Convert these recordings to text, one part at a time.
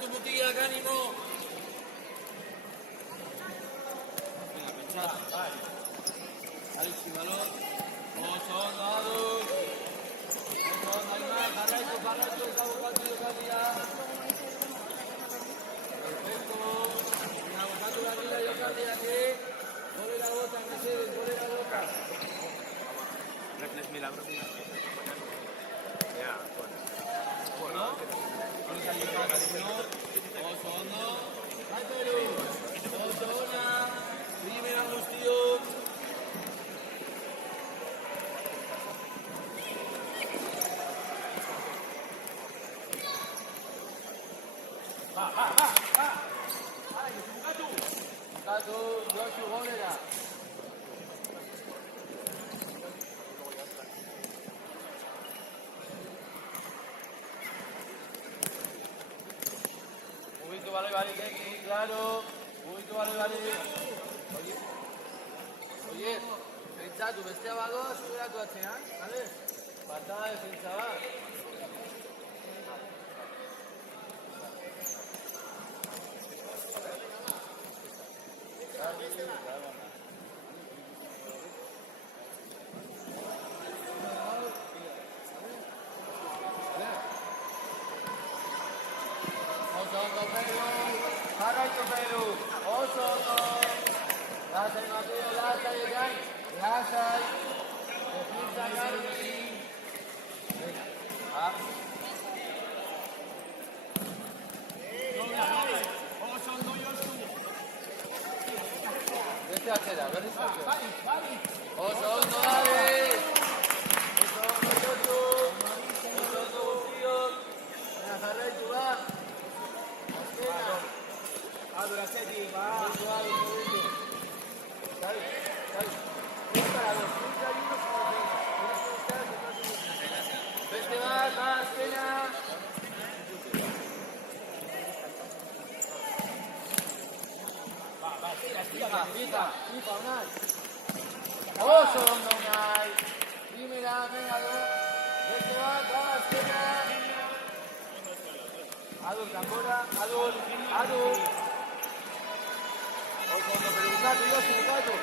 Tu bottiglia ánimo. Venga, pensad. Alex, balón. Oson, Adus. Oson, Aymar, Jarraitu, abokatu jokatia. Perfecto. Abokatu dakila jokatiak. Bolera bota, mesedez, bolera bota. Reflex milagros. Ya, bueno. Oso ondo, Peru, oso ona, primera guztiok. Bukatu, Josu golera. Vale, claro. Muito vale. Oye, pentsatu, bestea badoa, zuberatu atzean, vale? Patada defentsa bat. Jarraitu Peru, oso ondo. Lasai Mateo, lasai egan, lasai. Defensa garbi. Oso ondo Josu. Beste atzera, berriz atzera. Oso ondo David. Oso ondo Josu. Oso ondo guztiok. Jarraitu bat. Adura seti, va. Dale. Beste bat, azkena. Fija, Unai. Oso ondo Unai. Primera, venga, beste bat, azkena. Adur, kanbora, Adur. Oso ondo, pero bukatu.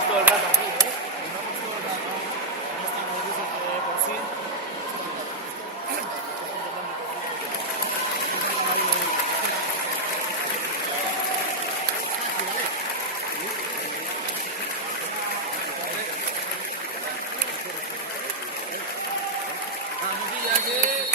Animamos todo el rato aquí, ¿eh? Animamos todo el rato. No estamos nerviosos por sí. Vamos, Villa, que...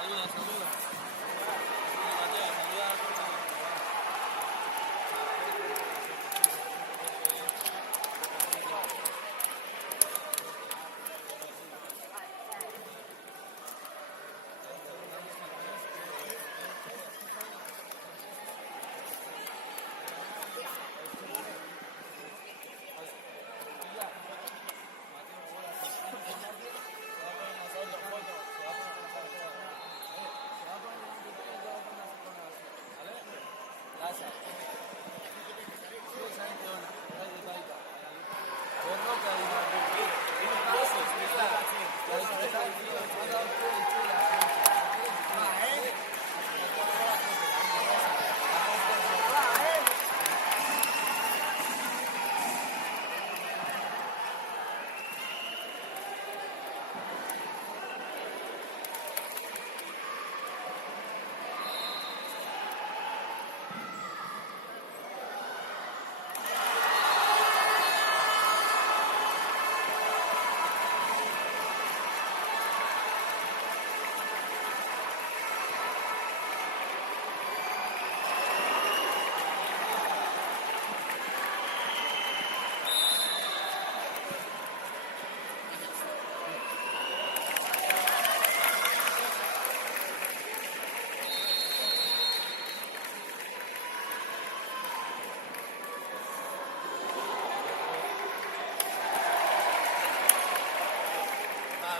Saluda, saluda. Mateo, saluda al portero.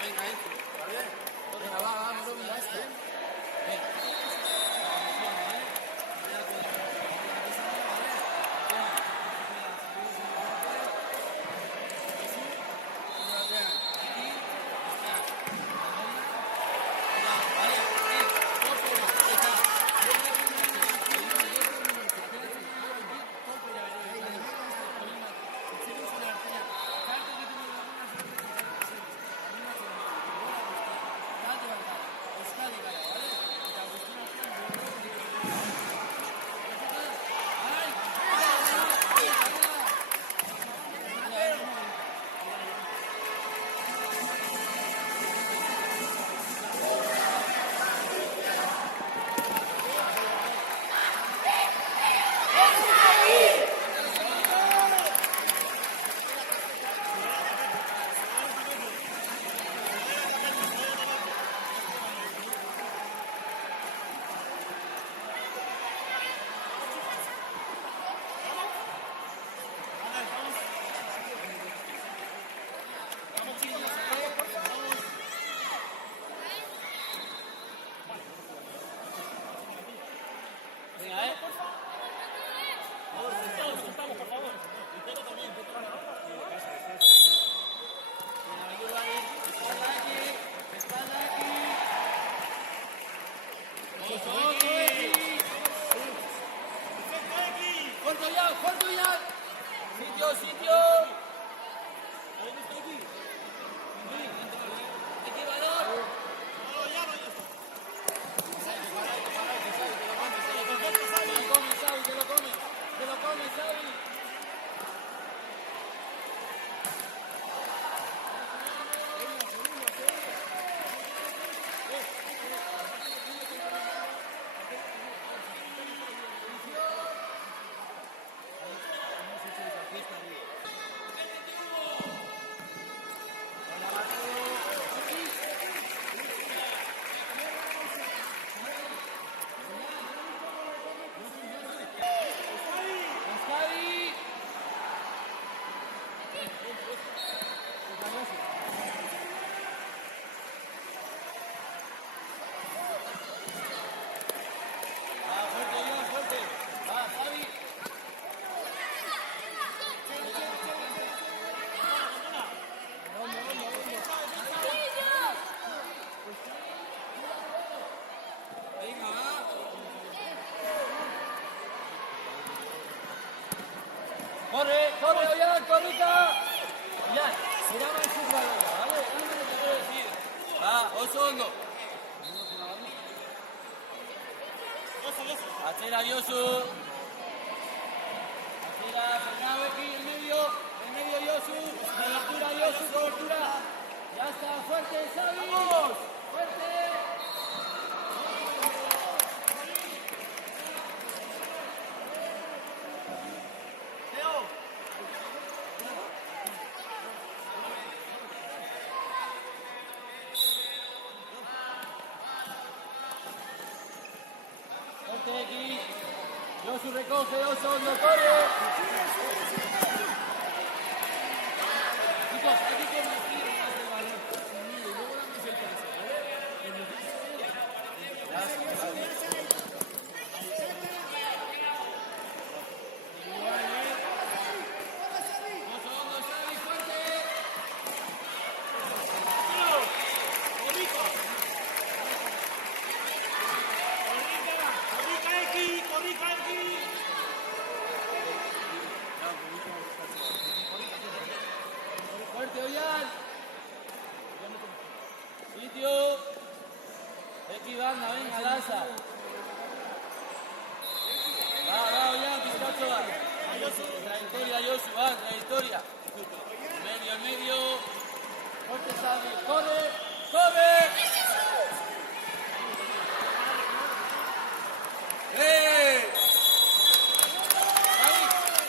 Venga, ¿está bien? Venga, vamos, Robi, ya está. Venga. ¡Corto ya! ¡Corto ya! ¡Sitio, sitio! ¡Aquí, balón! ¡Se lo come, Xavi! Xavi! Corre, corre, Ollán, corrita. Ollán, mira más su jugador, ¿vale? Dame lo que te quiero decir. Va, Oso Hondo. Achera, Yosu. Achera, Fernando aquí, en medio Yosu. Cobertura, Yosu, cobertura. Ya está, fuerte, Xavi. Fuerte. Fuerte aquí. Yosu recoge, Oso Hondo, corre. Chicos, hay que convertir más el balón. Y luego damos el Oso Hondo, Xavi, fuerte. Fuerte, Ollán. Sitio. X banda, venga, lanza. Va, Ollán, Pistacho va. Trayectoria, Yosu, va, trayectoria. En medio. Fuerte, Xavi. Corre, corre. ¡Eh!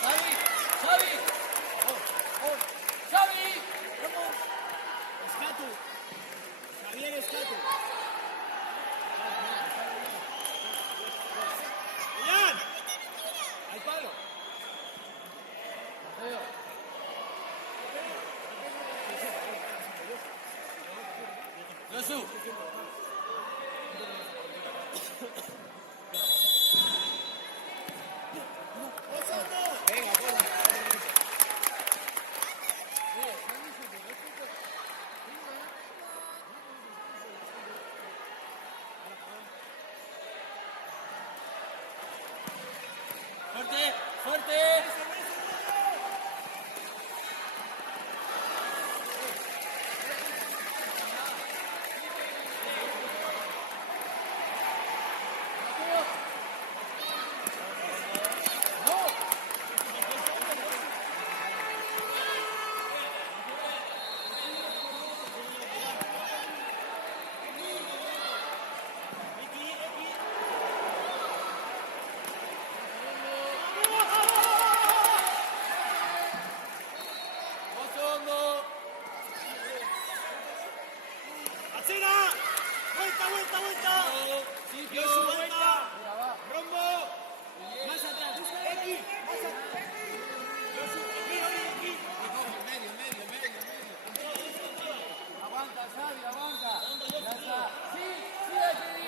Xavi. Xavi. Escatu. Javier Escatu. Ollán. Al palo. Yosu. Venga, corre. Fuerte, fuerte. Oso Hondo. Achera. Vuelta. Sitio. Yosu, vuelta. Mira, va. Rombo. Más atrás. X. Más atrás. Yosu, aquí. En medio. Aguanta, Xavi, aguanta. Ya está. Sí, aquí.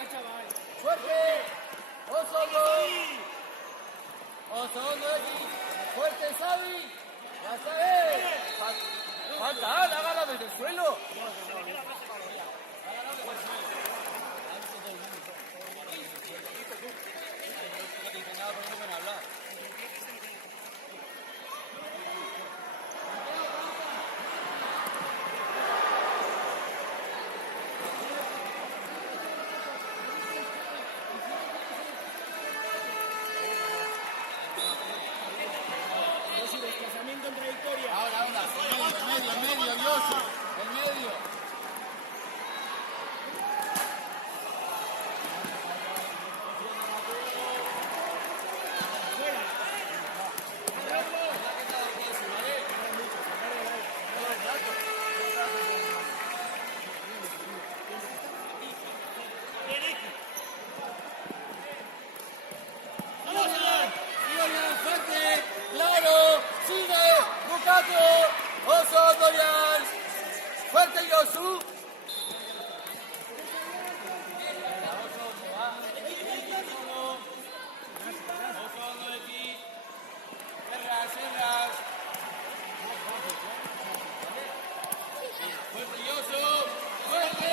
Fuerte. Oso Hondo. Oso Hondo aquí. Fuerte, Xavi. Ya está, Falta, agarra desde el suelo. Yosu, desplazamiento en trayectoria. Ahora, en medio, Yosu. En medio. Fuerte, claro, sigue, Bucaco, Oso Dorian, fuerte Yosu. Fuerte Yosu, fuerte.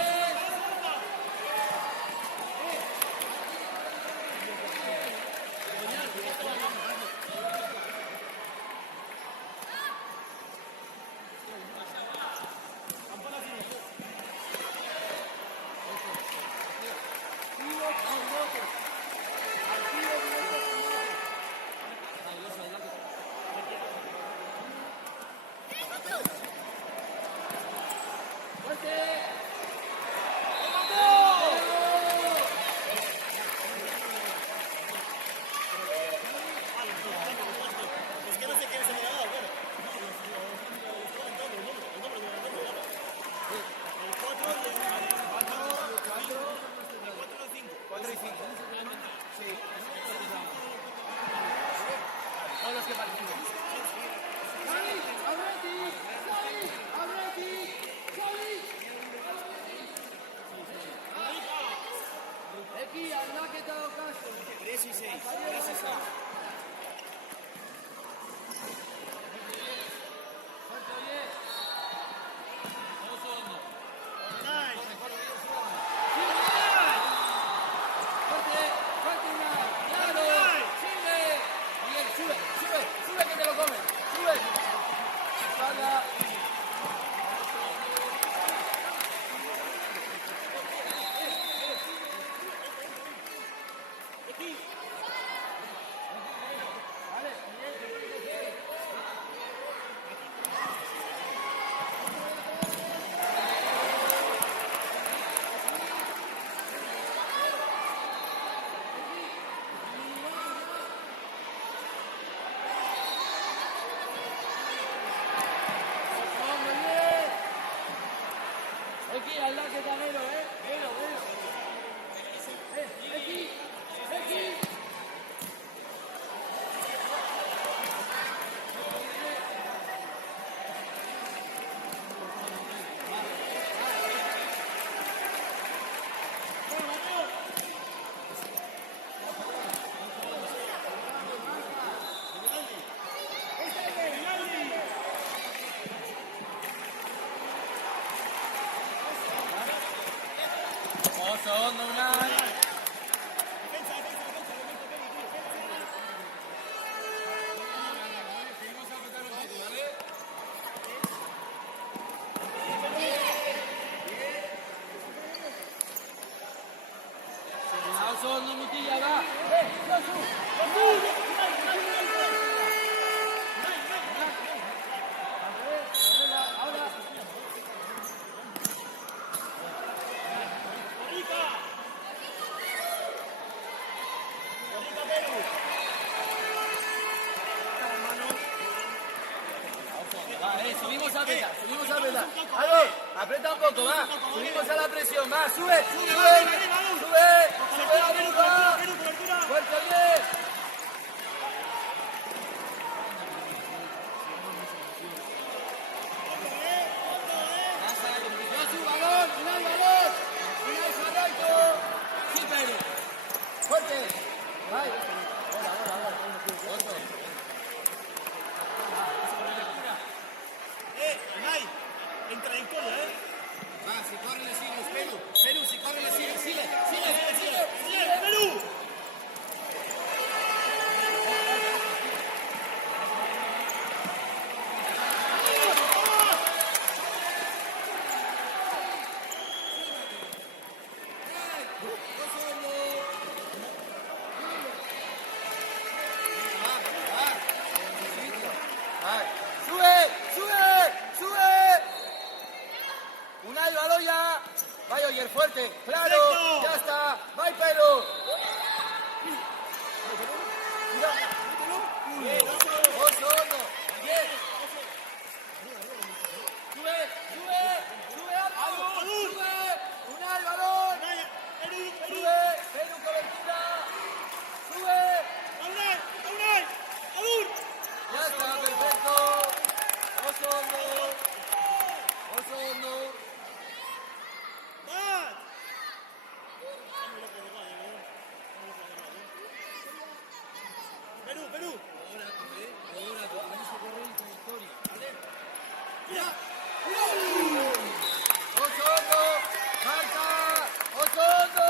subimos a peta, subimos a peta. Algo, aprieta un poco, va. Subimos a la presión, va, sube, sube, sube arriba. Fuerte, bien. Fuerte. Vai. Unai, en trayectoria, Va, si corre le sigues, Perú, si corre le sigues, sigue. Perú. Sube. Unai, balón ya. Vaya, Oyer, fuerte, claro, Perfecto. ya está. Vai, Perú. Bien, Oso, bien. Sube, Aldo, sube. Unai, balón. Perú. Sube, Perú, cobertura. Sube. Unai. Ya está, perfecto. Oso, no. ¡Vas! Perú. Osondo, marca, Osondo.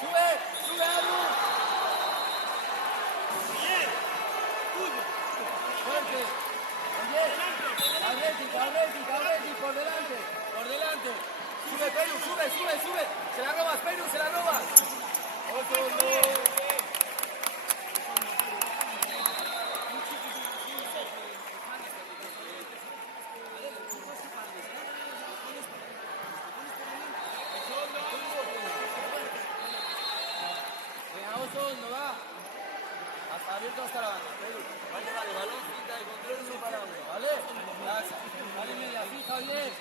Sube, Aru. Bien. Tuyo. Fuerte. Bien. Atlético, por delante. Sube, Perú, sube. Se la robas, Perú, se la robas. Osondo. Osondo, va. Abierto hasta la banda, Perú. Vale, balón, finta de control, uno para uno, ¿vale? Gracias. Dale media, fija bien.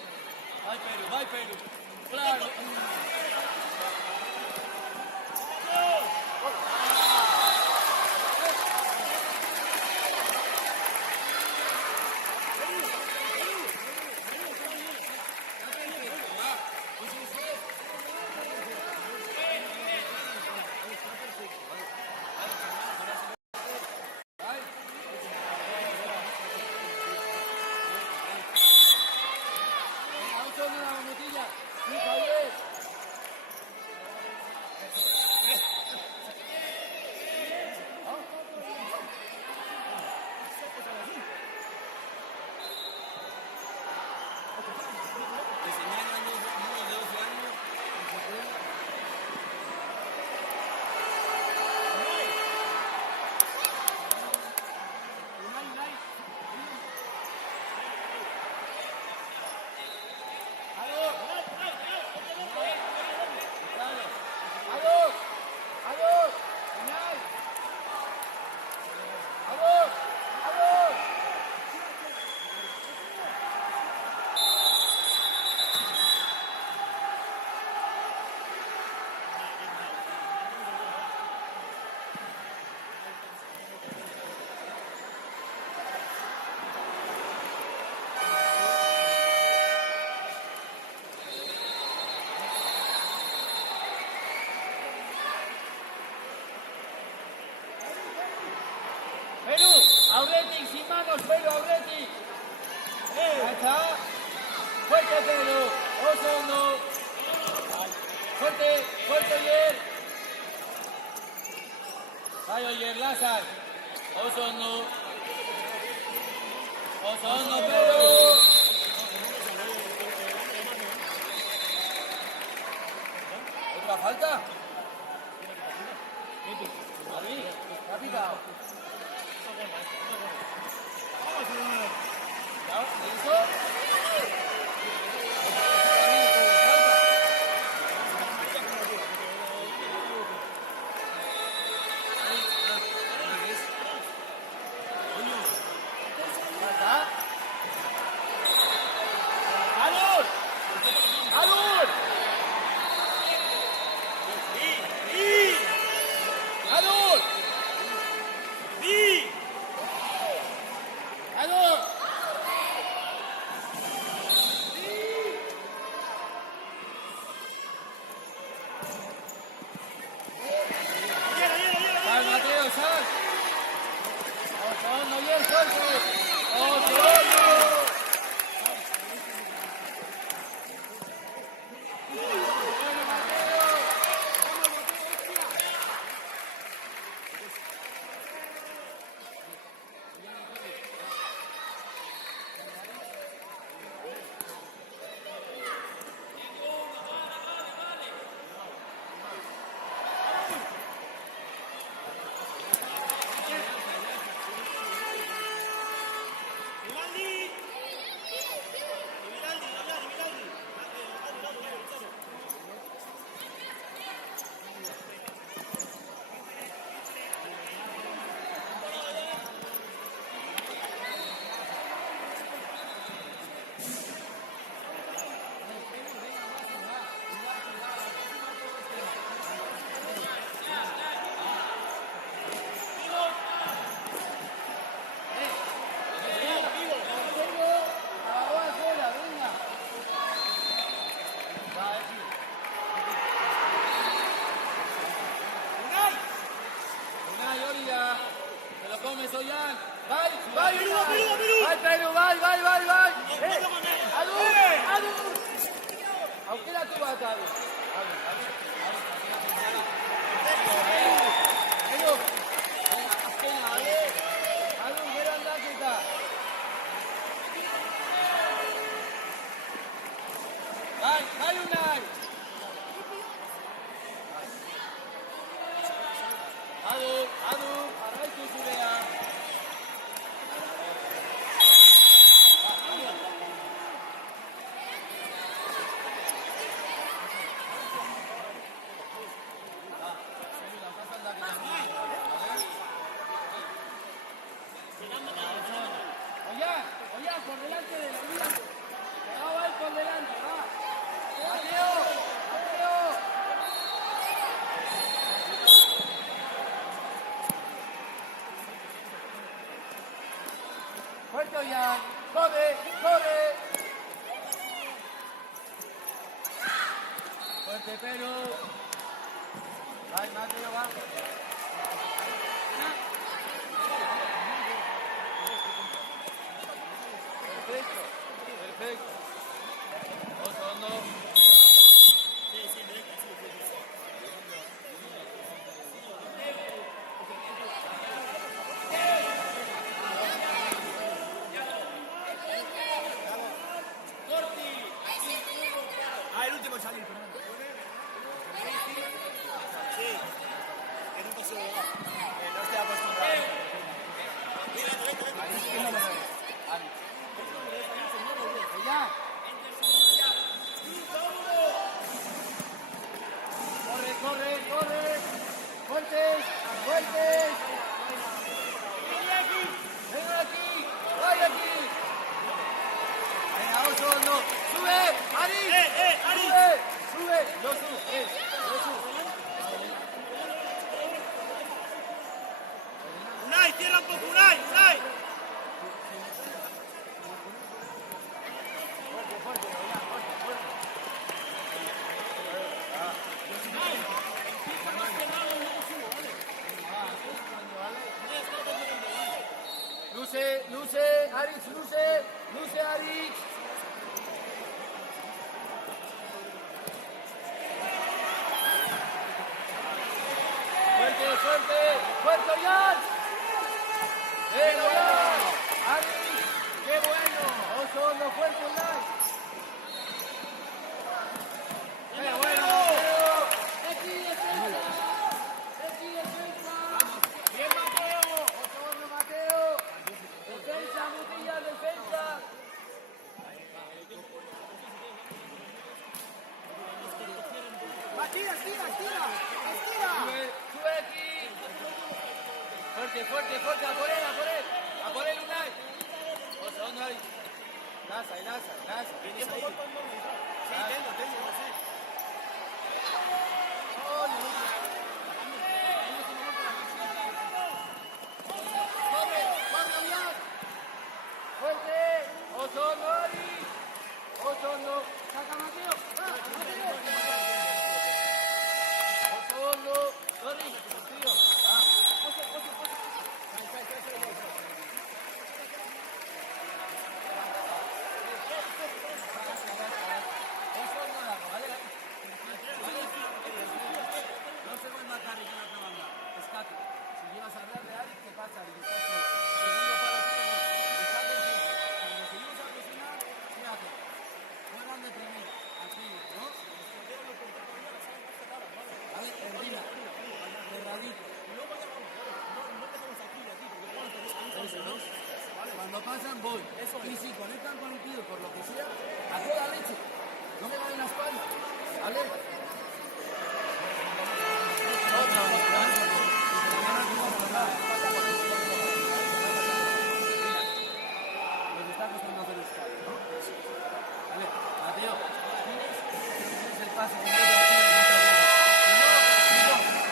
Vai, Perú. Claro. Aureti, sin manos, Pedro, Aureti. Ahí está. Fuerte, Pedro. Osondo. Fuerte, Oyer. Vaya, Oyer, Lázar. Osondo, Pedro. ¿Otra falta? Ahí. ¿Está picado? ¿Ya? ¿Listo? ¡Alur! ¡Alur! ¡Alur! ¡Alur! ¡Sal, Mateo, sal! ¡Ocho, no bien, suerte! ¡Ocho! Soyan, vai, vai, vai, Pedro, vai, vai, vai, vai. Alur, Alur. Aukera tu bat, Alur. Alur, azkena, Alur, gero aldaketa. Vai, vai, Unai. Alur, Alur, arraitu zurea. Oye, por delante de la línea. Va él por delante, va. Mateo, Mateo. Fuerte, Ollán. Corre, corre. Fuerte, pero. Vai, Mateo, va. Perfecto, perfecto. 2 segundos. Ah, el último en salir, perdón. Sí, que nunca se lo da. No estoy acostumbrado. Ya. Corre, corre, corre. Fuertes, fuertes. Ven aquí. Vaya aquí. Venga, 8 segundos. Sube, Ari. Ari. Sube. Yo subo. Unai, cierra un poco, Unai. Luce, Aritz, luce, Aritz. Fuerte, Ollán. Ollán. Aritz, qué bueno. 8 segundos, fuerte, Ollán. Qué bueno, Mateo. Aquí, defensa. Bien, fuerte, fuerte, a por él, Unai. Oso, hondo ahí. Laza. ¿Tienes ahí? Sí, tengo, sí. Fuerte. Oso, hondo ahí. Oso, hondo. Saca Mateo. Oso, hondo. Sorry, tío. No se vuelva a cargar con la otra banda. Escate. Si llevas a hablar de Ari, ¿qué pasa? Segundo palo, escate, cuando seguimos a presionar, ¿qué hace? Juegan de primera, al filo, ¿no? Vale, encima, cerradito. Eso, ¿no? Cuando pasan, voy. Y si conectan con el tiro, por lo que sea, a toda leche. No me den la espalda. ¿Vale? Les está costando hacer el escape, ¿no? Vale, Mateo, tienes el pase completo.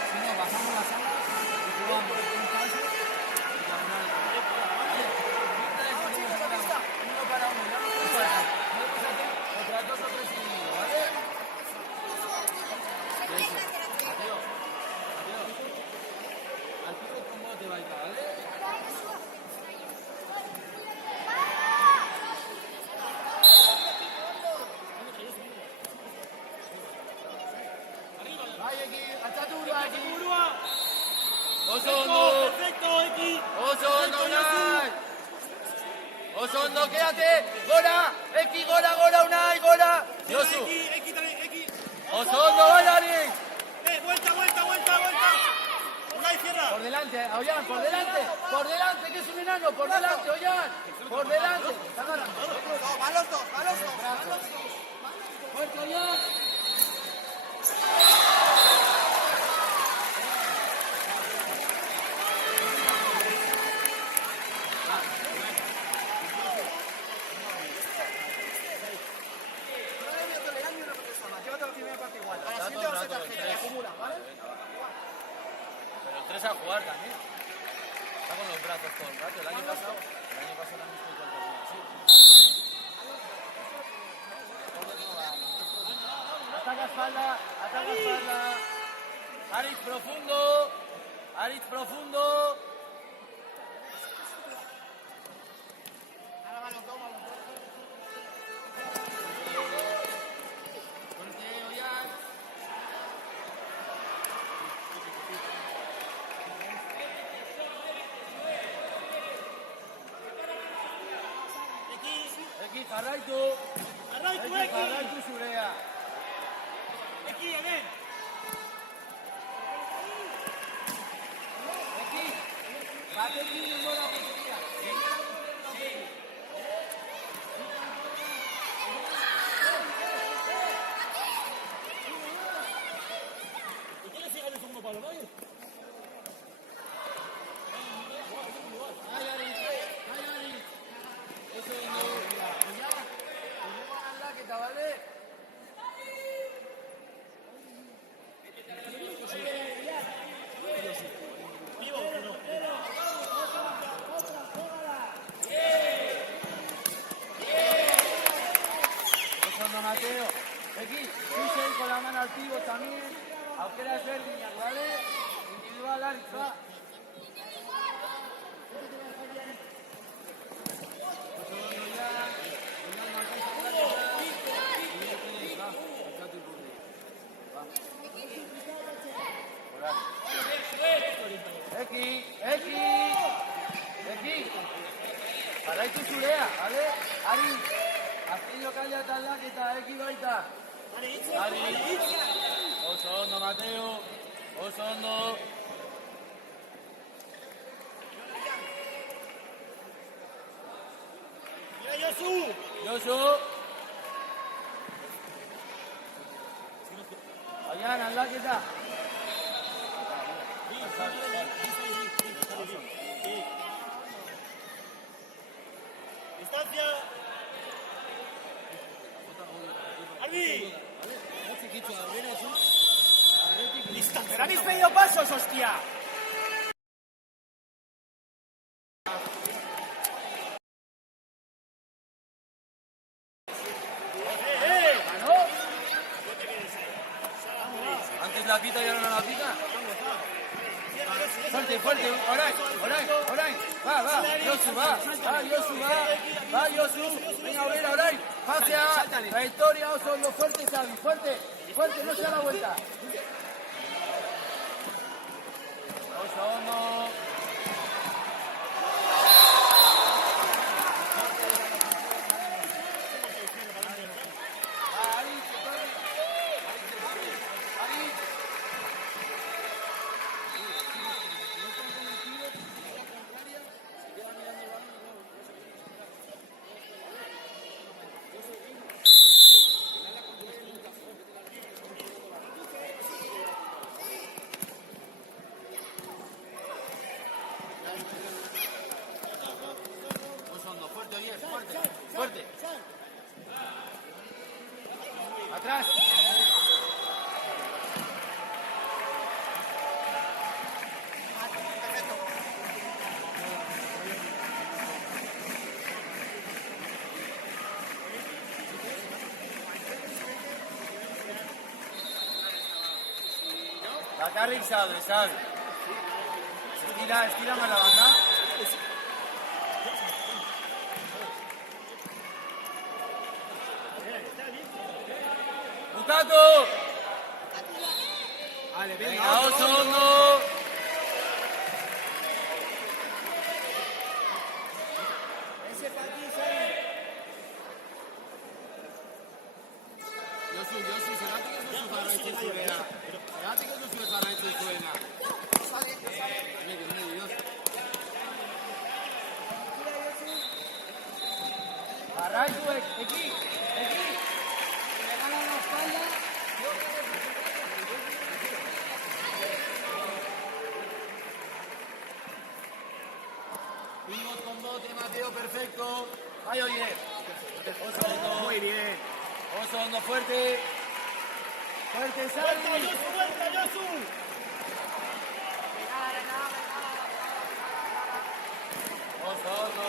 Si no, bajamos la sala y jugamos un pase y diagonal. Uno para uno, ya no podemos hacer otras 2 o 3 seguidos, ¿vale? Eso, Mateo. Al tiro con bote, Baita, ¿vale? Osondo, quédate. Gora, X, Gora, Unai, Gora. Yosu. Osondo, Bailarín. Vuelta. Unai, cierra. Por delante, Ollán, por delante, que es un enano, por delante, Ollán. Por delante. Van los dos. Fuerte, Ollán. Pero el 3 a jugar también. Está con los brazos todo el rato. El año pasado también estuvo todo el torneo así. Ataca espalda. Aritz profundo. Fuerte, Ollán. Eki, jarraitu zurea. Eki, batekin denbora guztia. ¿Quieres llegar el segundo palo, no? Eso no. Ya. ¿Vale? Eso Mateo. Aquí, Susen con la mano al pivo también. Aukera ezberdinak, ¿vale? Individual, Aritz, va. Eki. Jarraitu zurea, ¿vale? Ari, azken jokalea eta aldaketa, Eki baita. Ari. Oso ondo, Mateo. Oso ondo. Josu. Oian, aldaketa. Albi! Txikitxoa, bera zu. ¡Pero habéis pedido pasos, hostia! Antes la pita y ahora no la pita. Fuerte, fuerte, Orain. Va, Yosu, va, Yosu. Venga, Orain. Pasea, trayectoria, Osondo, fuerte, Xavi, fuerte, no se da la vuelta. Osondo. Fuerte. Atrás. La carga sabe. Estira más la banda. Bukato. Vale, Venga, Osondo. Yosu, zergatik ez duzu jarraitzen zuena. Jarraitu, eki. Me gana la espalda. Pivot con bote, Mateo, perfecto. Vaya, oye. Osondo. Muy bien. Osondo, fuerte. Fuerte, Xavi. Yosu! Osondo.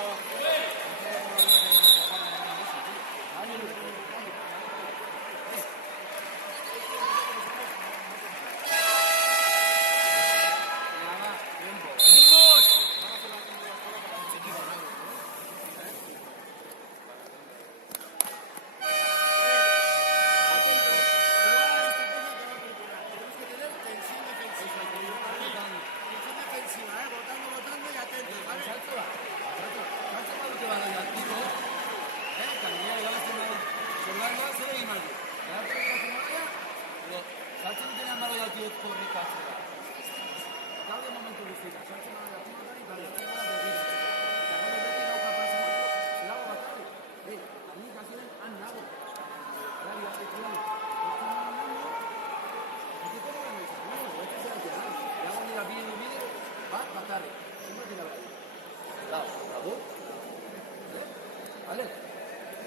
Vale,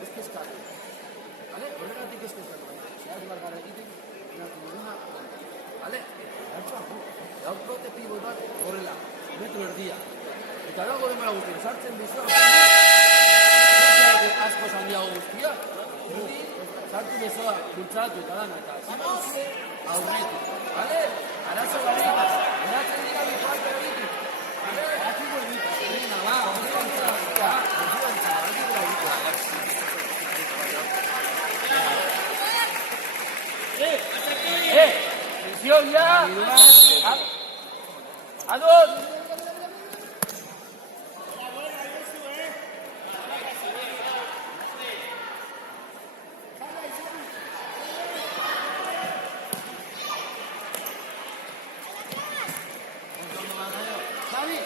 ez kezkatu. Vale, horregatik ez kezkatu. Zehaz bargara egiten, ninguna. Vale, gaurkote pibot bat horrela, metro erdia. Eta dago demora guztien, sartzen duzu. Asko zandiago guztia. Sartu bezoa, bultzatu eta dana. Eta aurretik. Vale, arazo garrita. Eratzen dira bikoak erditik. Vale, atiko erditik. Venga, va, tensión ya. A dos. Xavi.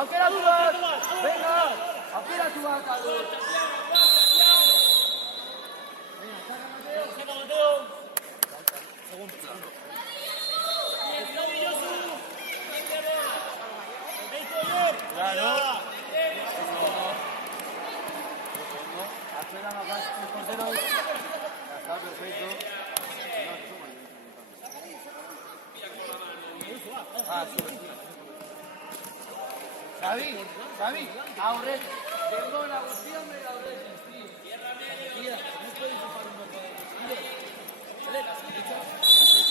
Aukera du bat! Venga! Xavi, aurreti. Denbora guztian bere aurreti. Tira, no puedes empujar un poco de vale, echa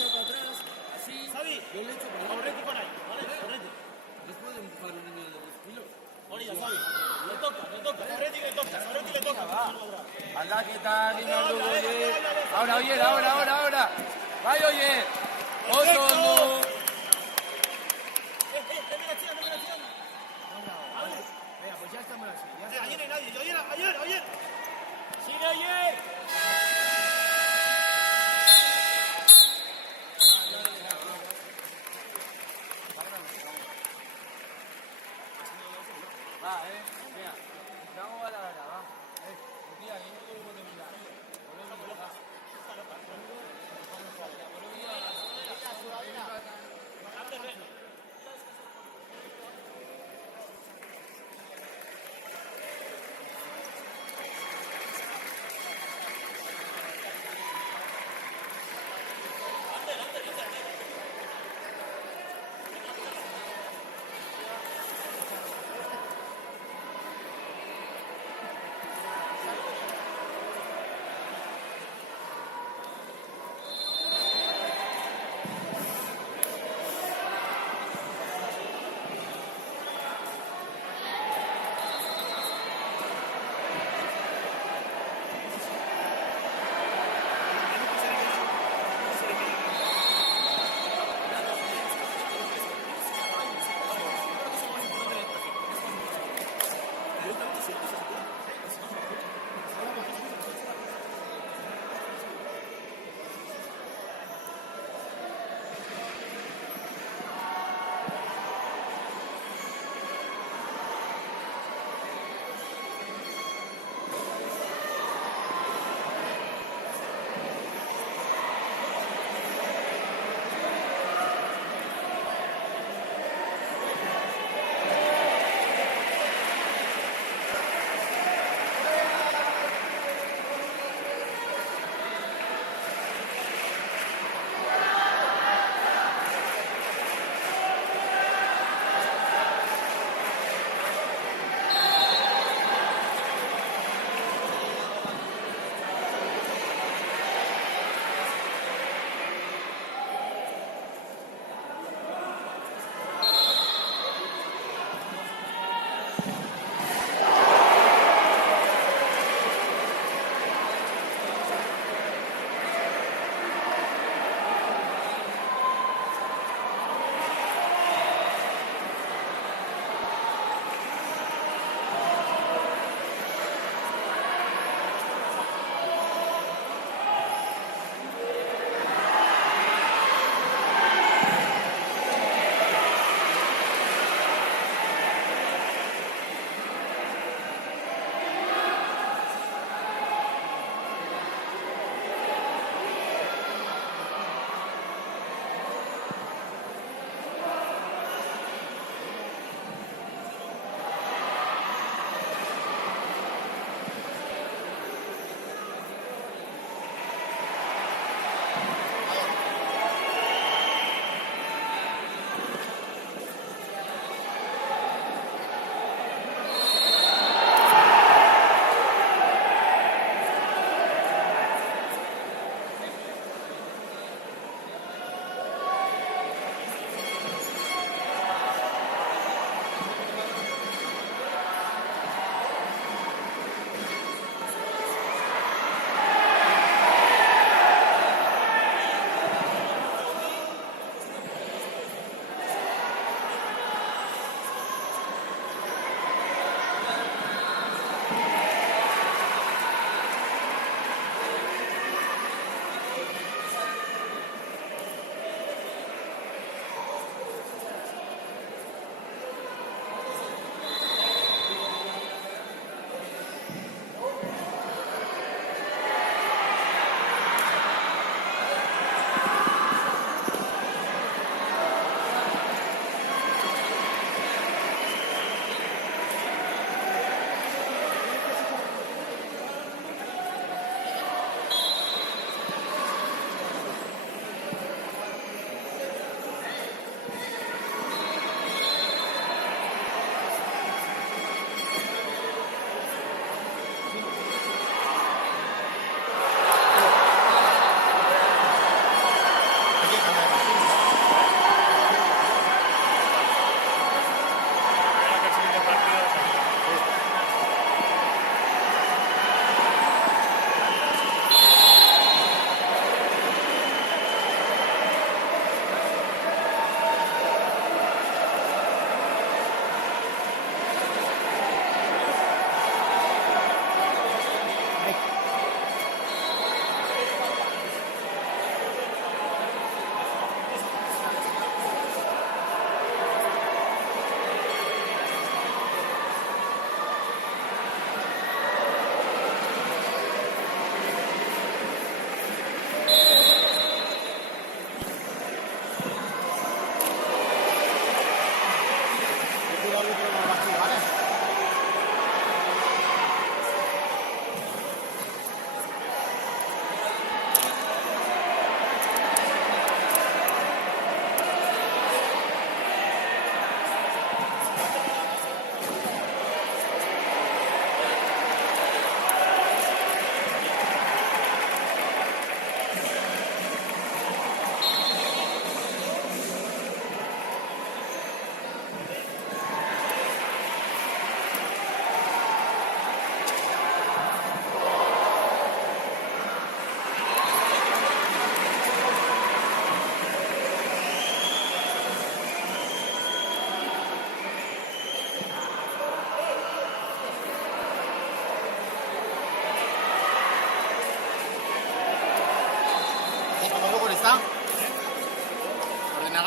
para atrás, así. Xavi, Yo le echo para adelante. aurreti por ahí, ¿vale? Aurreti. Después de empujar un niño de estilo. Orilla, Xavi. Le toca. Aurreti le toca. Aldaketa, niño dugu, oye. Ahora. Bai, oye. Oso ondo. Venga, pues ya estamos así. Ayer no hay nadie. Ayer. Sigue, ayer. Va, venga. Vamos a la verdad, va. Tía, que no puedo terminar.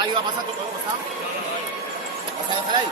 Ahí va a pasar todo, ¿cómo está? ¿Vas a bajar ahí?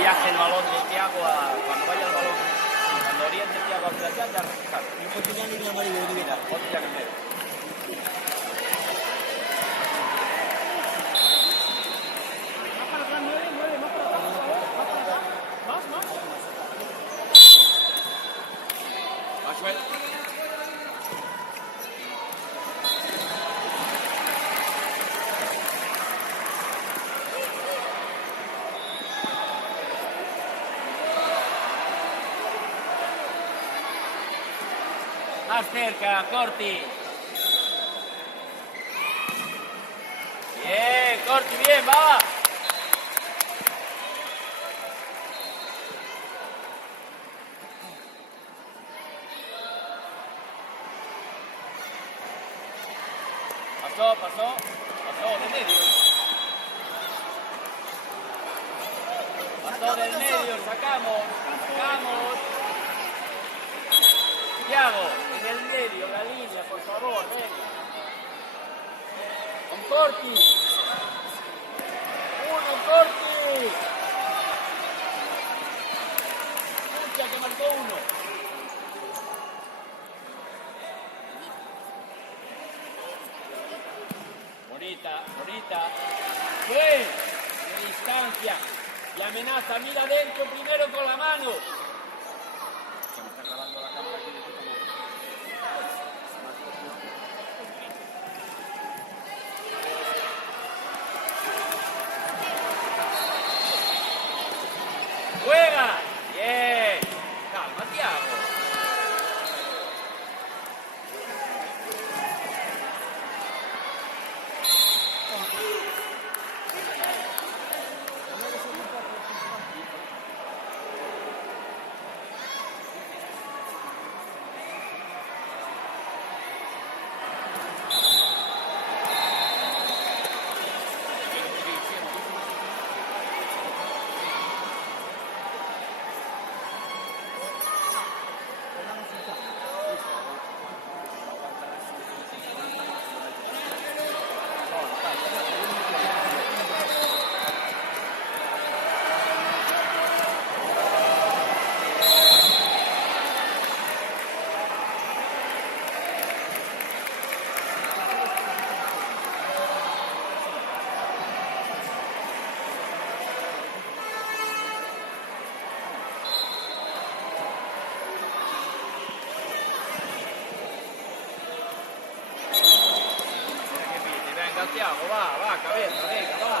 viaje el balón de Thiago a... Cuando vaya el balón, cuando oriente Thiago hacia allá, ya reflejar. No continúa ni la María de Mira, hostia que me... Más cerca, Corti. Bien, Corti, bien, va. Pasó del medio. Pasó del medio, sacamos. Thiago, en el medio, la línea, por favor, venga. Con Corti. Corti. Ya que marcó uno. Bonita. Fue de distancia. La amenaza, mira adentro primero con la mano. Se me está grabando la cámara aquí de tu ¡juega! ¡Bien! Calma, Thiago. Thiago, va, cabeza, venga, va.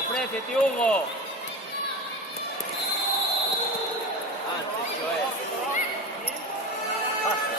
Ofrécete, Hugo. Antes, Joel. Pasa.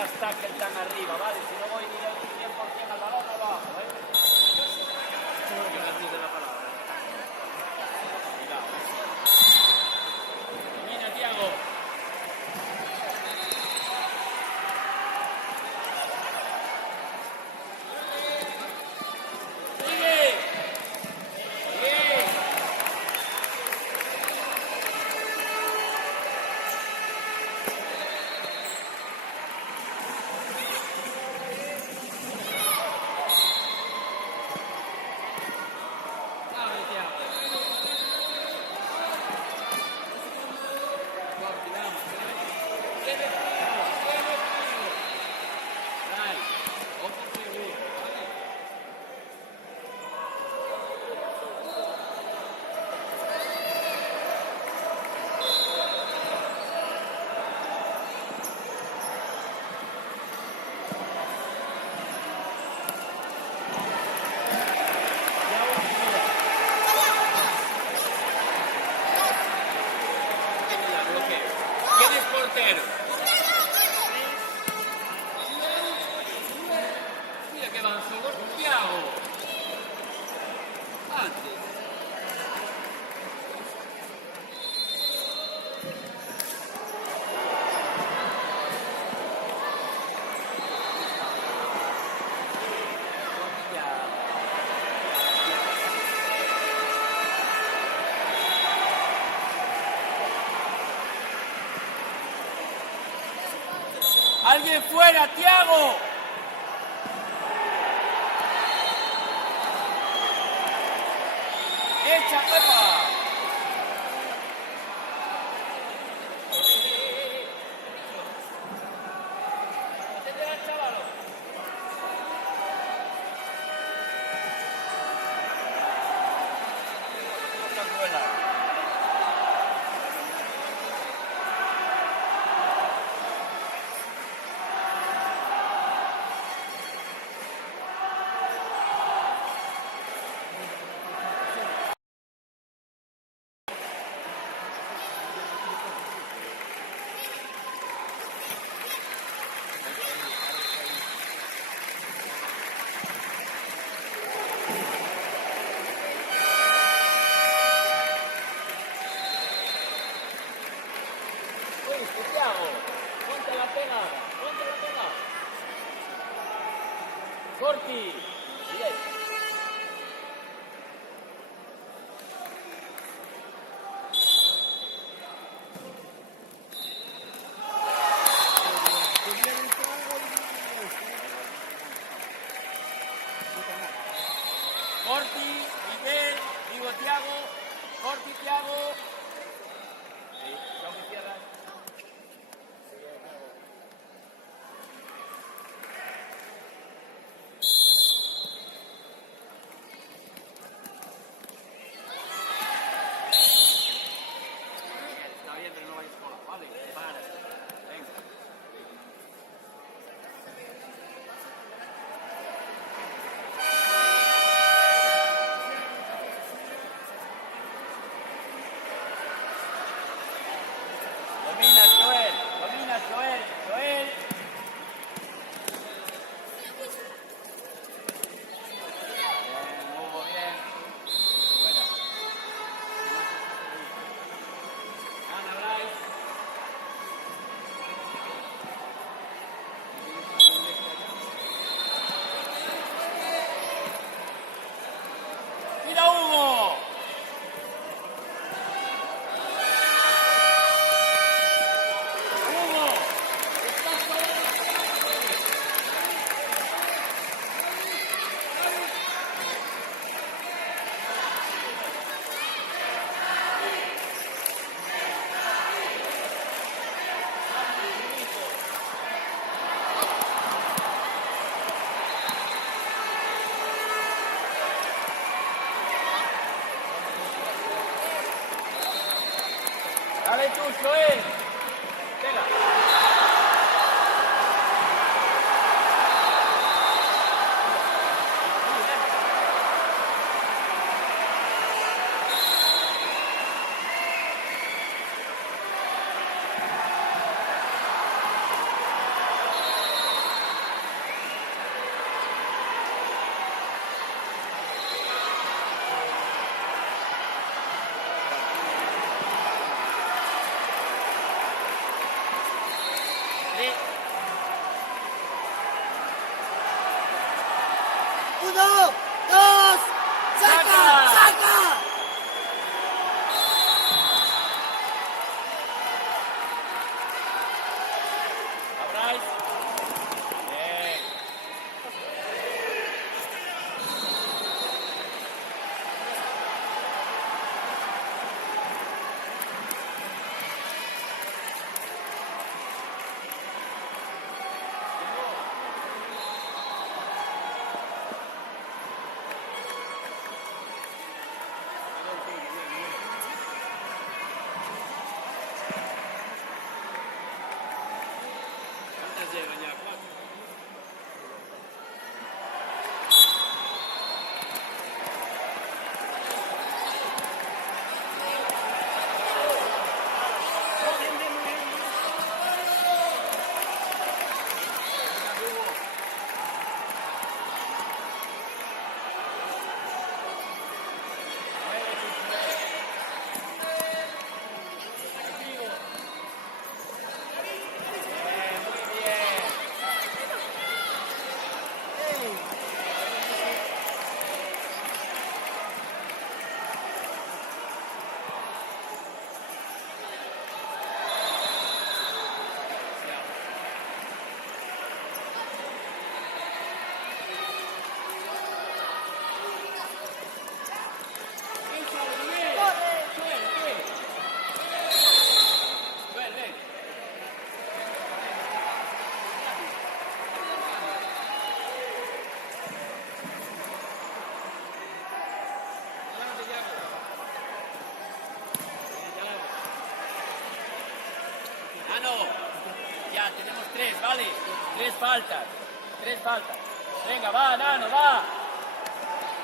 Está que están arriba, ¿vale? Si no voy ni del 100% al balón abajo, ¿eh? Seguro que me entiende la palabra. Cuidado. Termina, Thiago. ¡Sigue! ¡Bien! Portero. Mira que avanzó Thiago. Antes. ¡Alguien fuera, Thiago! ¡Epa! ¡Métete al chavalo! ¡Esta buena! Tiago, ponte la pegada, ponte la pegada. Corti, bien. Corti, Miguel, digo Tiago, Corti, Tiago. Sí, tengo que cierrar. Está bien, pero no vayas sola, ¿vale? Para. Venga. Domina, Joel. Domina, Joel. Joel. Bien, Hugo, bien. Buena. Ana, Bryce. ¡Mira, Hugo! ¡Hugo! ¡Estás solo! Dale tú, Joel. Pega. Sí. ¡Uno! ¡Dos! ¡Saca! ¡Saca! ¡Saca! A Bryce. Bien. vale. 3 faltas. 3 faltas. Venga, va, Nano, va.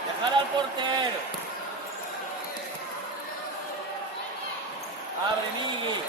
Dejar al portero. Abre, Migui.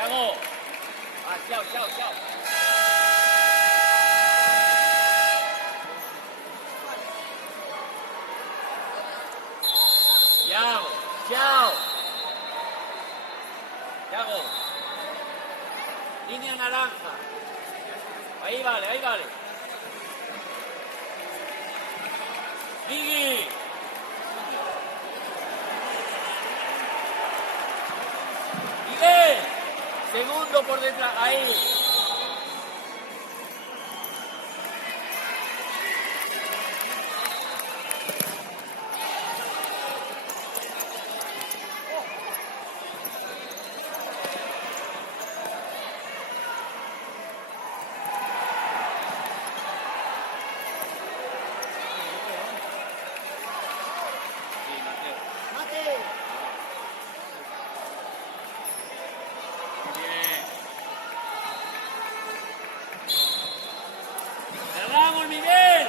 Thiago. Ah, chao, chao, chao. Thiago, chao. Thiago. Línea naranja. Ahí vale, ahí vale. Migui. Miguel. Segundo por detrás, ahí. ¡Cerramos, Miguel!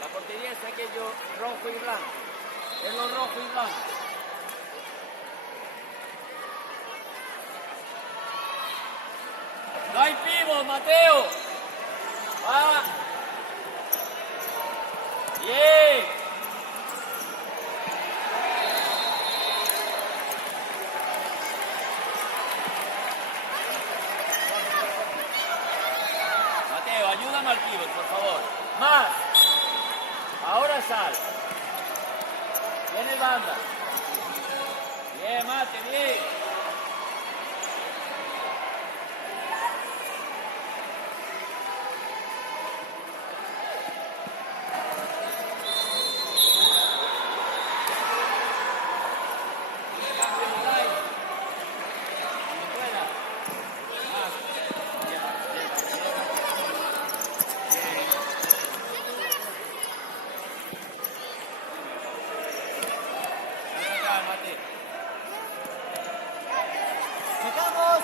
La portería es aquello rojo y blanco. Es lo rojo y blanco. No hay pie. Seguimos, Mateo. Va. Bien. Mateo, ayúdame al pívot, por favor. Más. Ahora sal. Viene banda. Bien, Mate, bien. ¡Checamos!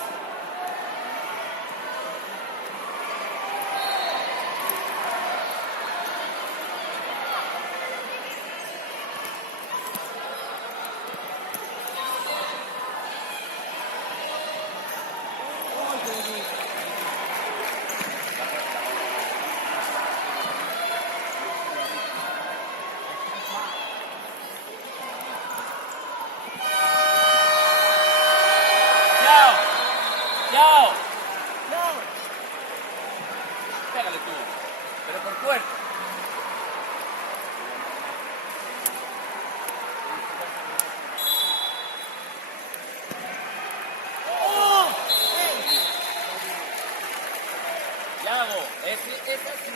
Chao. Chao. ¡No! Pégale tú. Pero por fuerte. ¡Oh! Yago, es así.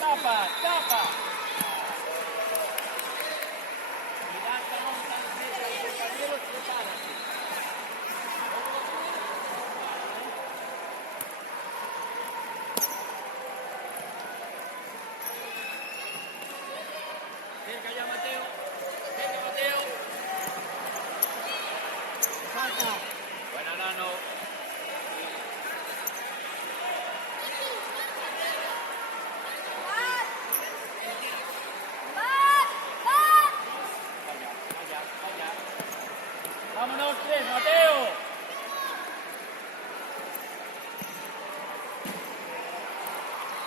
Tapa, tapa. Mirad cómo están los compañeros, prepárate. Cerca ya, Mateo. Venga, Mateo. ¡Falta! Buena, Nano. Vaya, vaya. Vámonos tres, Mateo.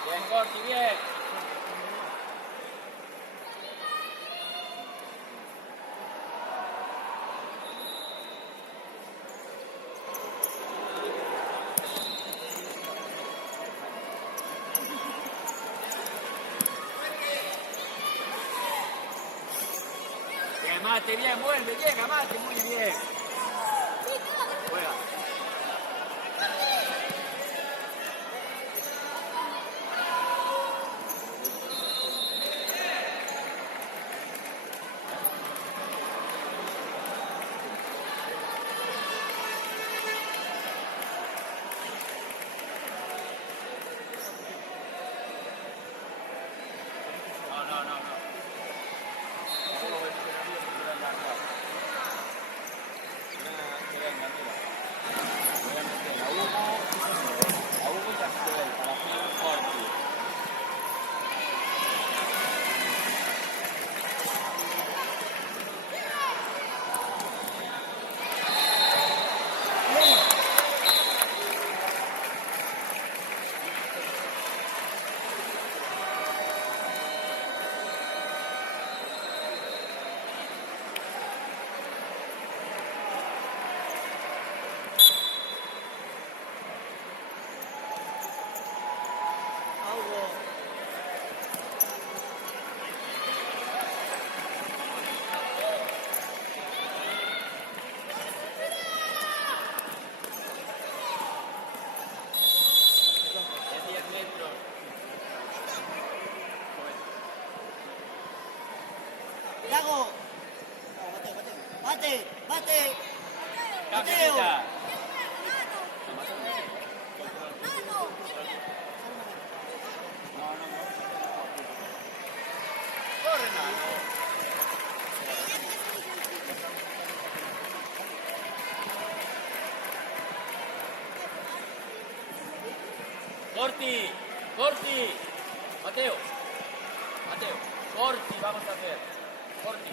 Bien, Corti, bien. Bien, Mate, bien, vuelve, llega, Mate, muy bien. Juega. No, no, no, no. ¡Yago! ¡Bate! ¡Bate! ¡Mateo! Capita. No, no, mano. Corti, Corti, Mateo, Mateo, Corti, vamos a hacer, Corti.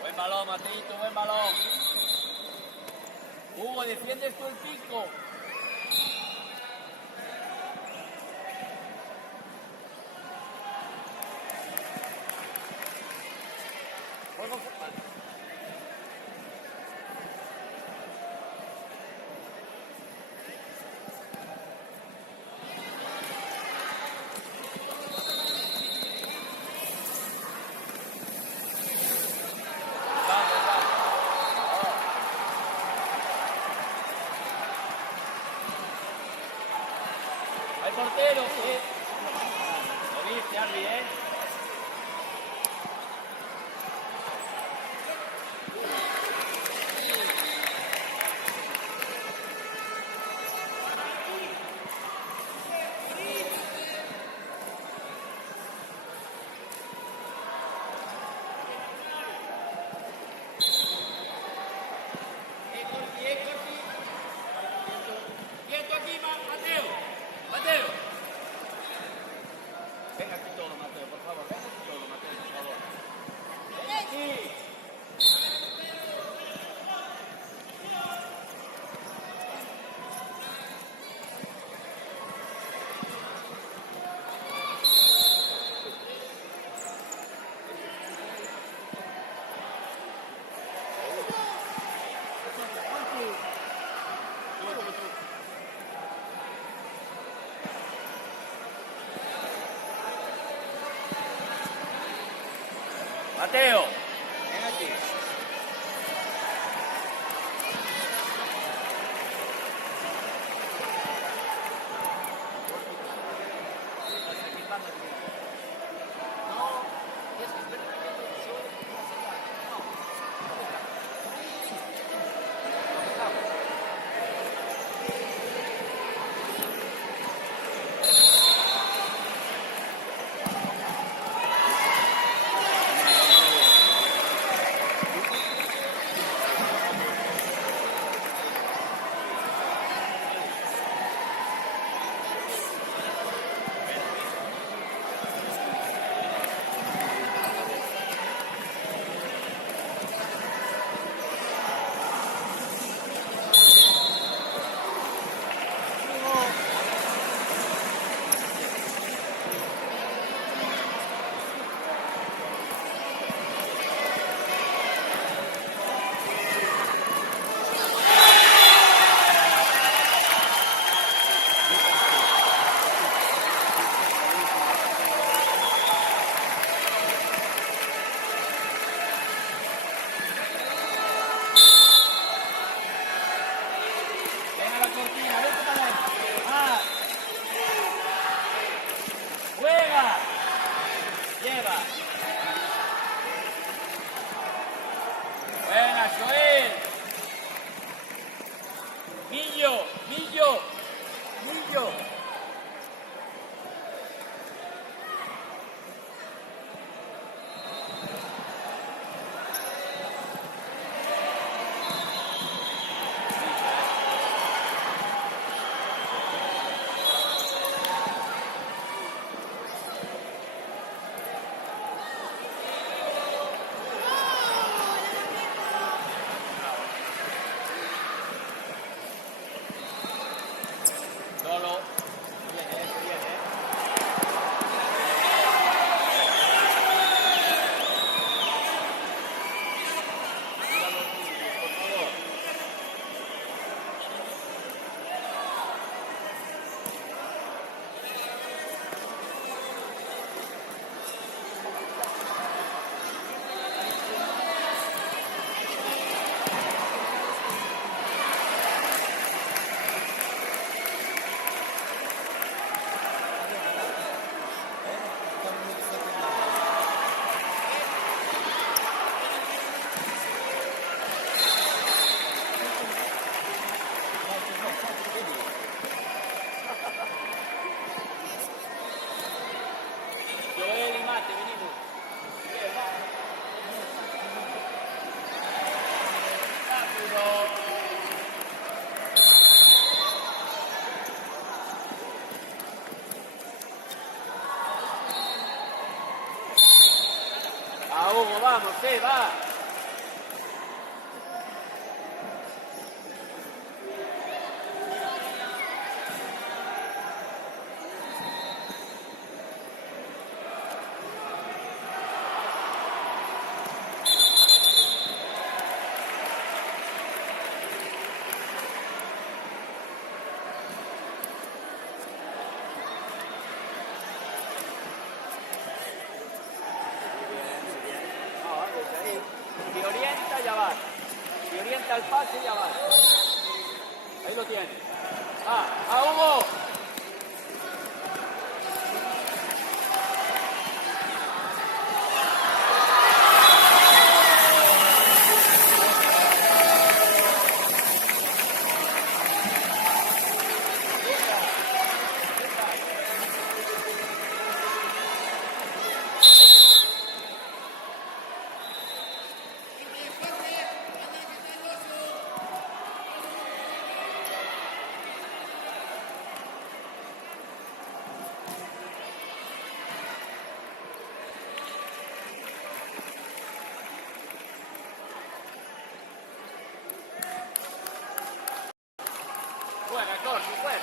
Buen balón, Mateito, buen balón. Hugo, defiendes tú el pico. Juego formal. Hay portero, ¿sí? Lo viste, Arby, ¿eh? Quieto aquí, Mateo. Mateo. Ven aquí todo, Mateo, por favor. Ven aquí todo, Mateo, por favor. Ven aquí. Mateo, ven aquí. Ven a la cortina, vete para adentro. Más. Juega. Lleva. Buena, Joel. Millo, Millo, Millo. Vamos, va. Si orienta, ya va. Si orienta el pase, ya va. Ahí lo tiene. ¡A Hugo! Juega, Corsi, juega.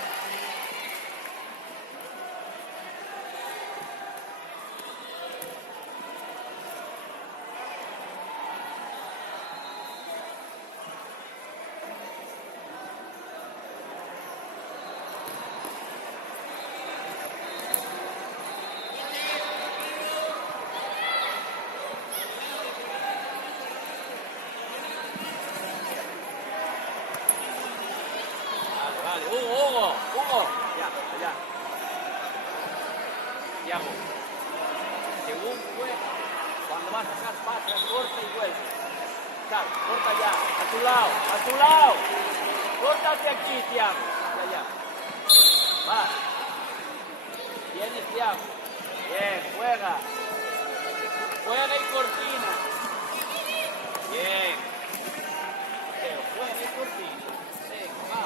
Vale, Hugo. Ya. Tiago. Según juega, cuando vas a sacar pasas, corta y vuelve. Sal, corta ya, a tu lado. Córtate aquí, Tiago. Ya. Va. Tienes, Tiago. Bien, juega. Juega y cortina. Bien. Juega y cortina. Venga, va.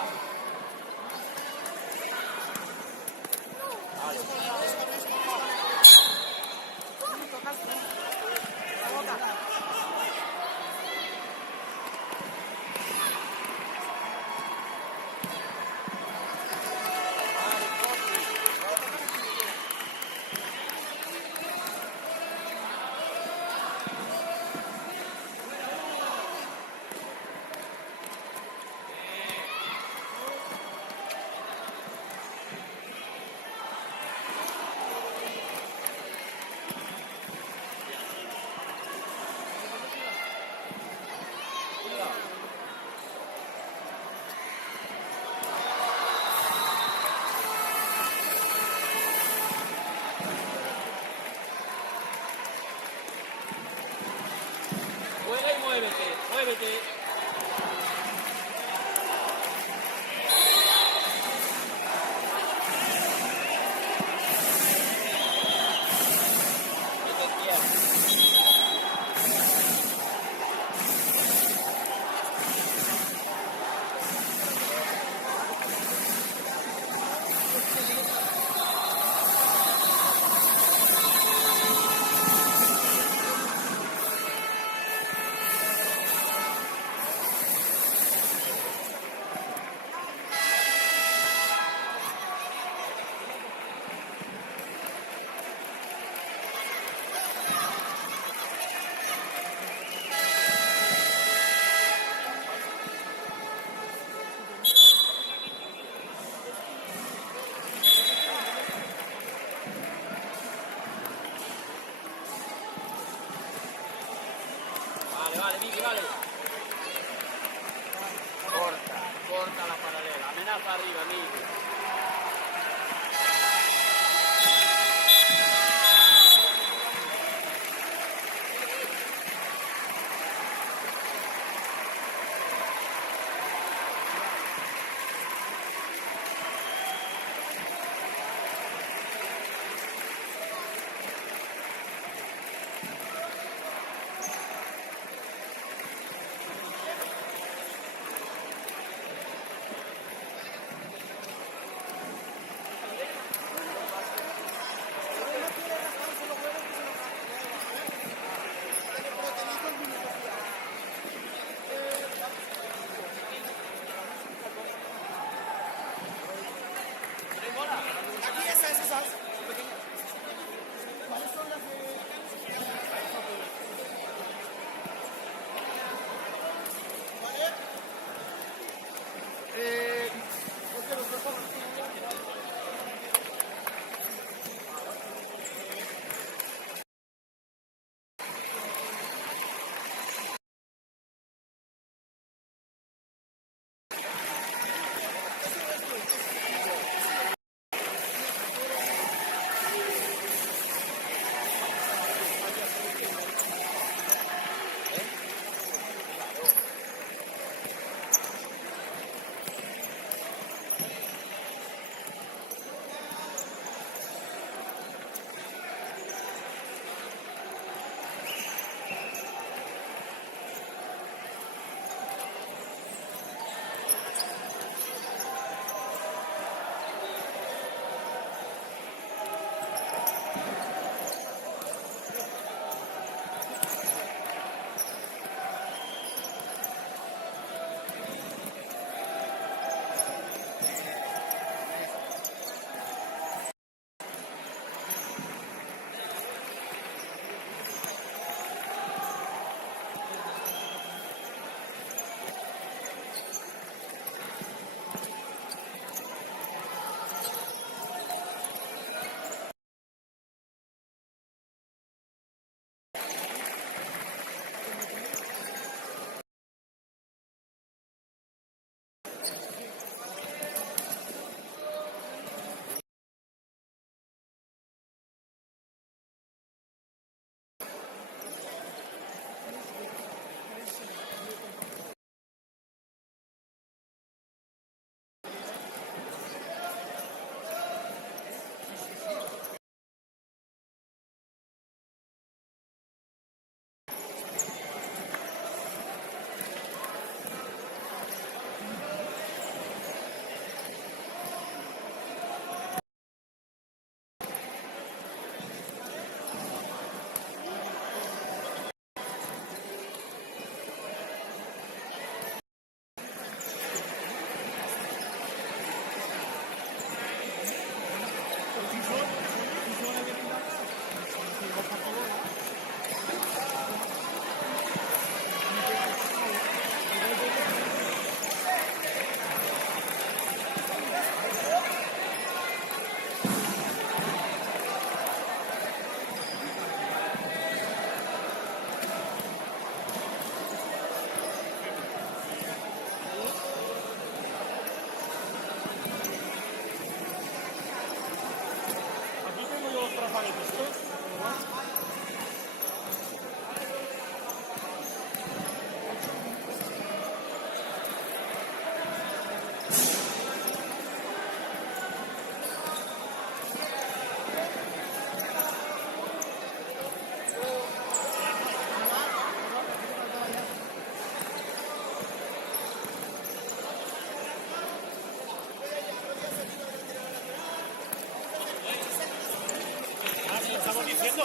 estamos diciendo.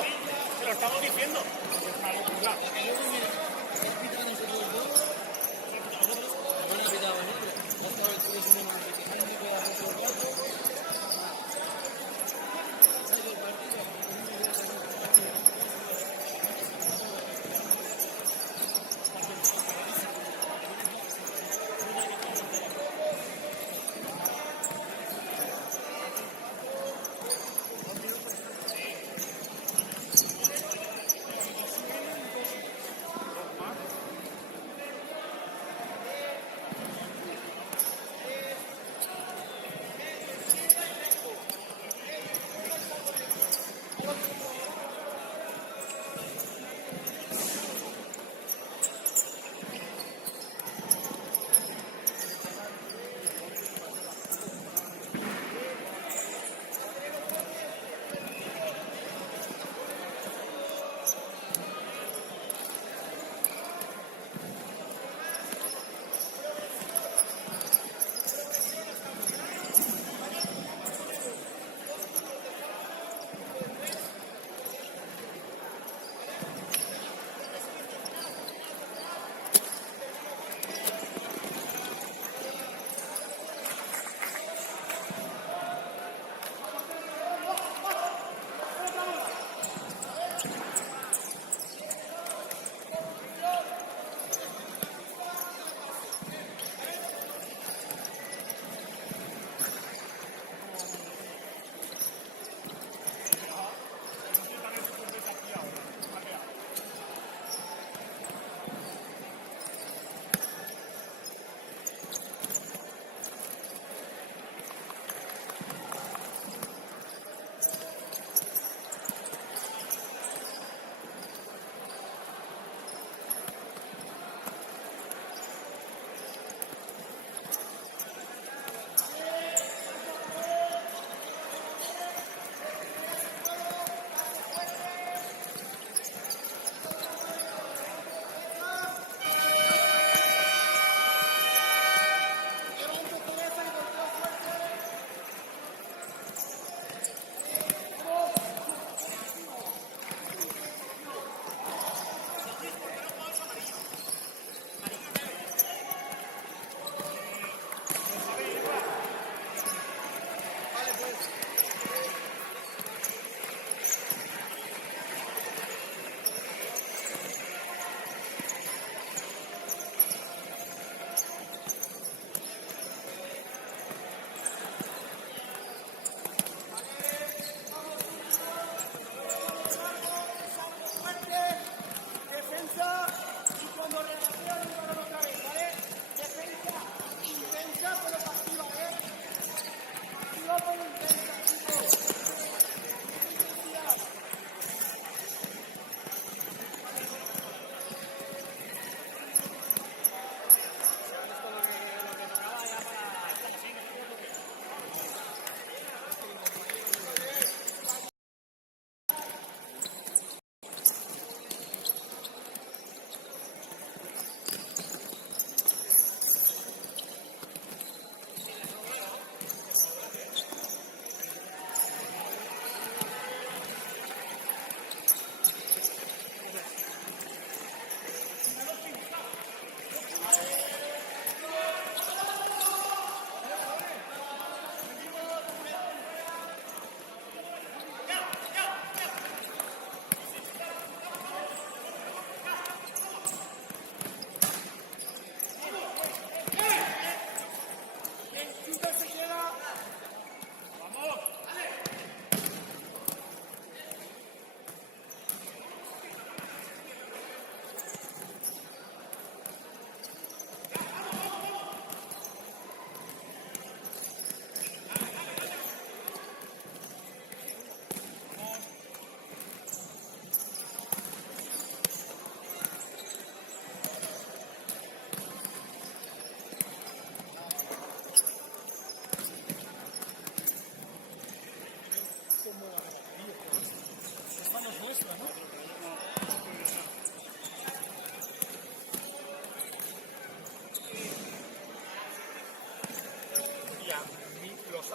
Se lo estamos diciendo. Luego, mira, explican ese gol, ¿no?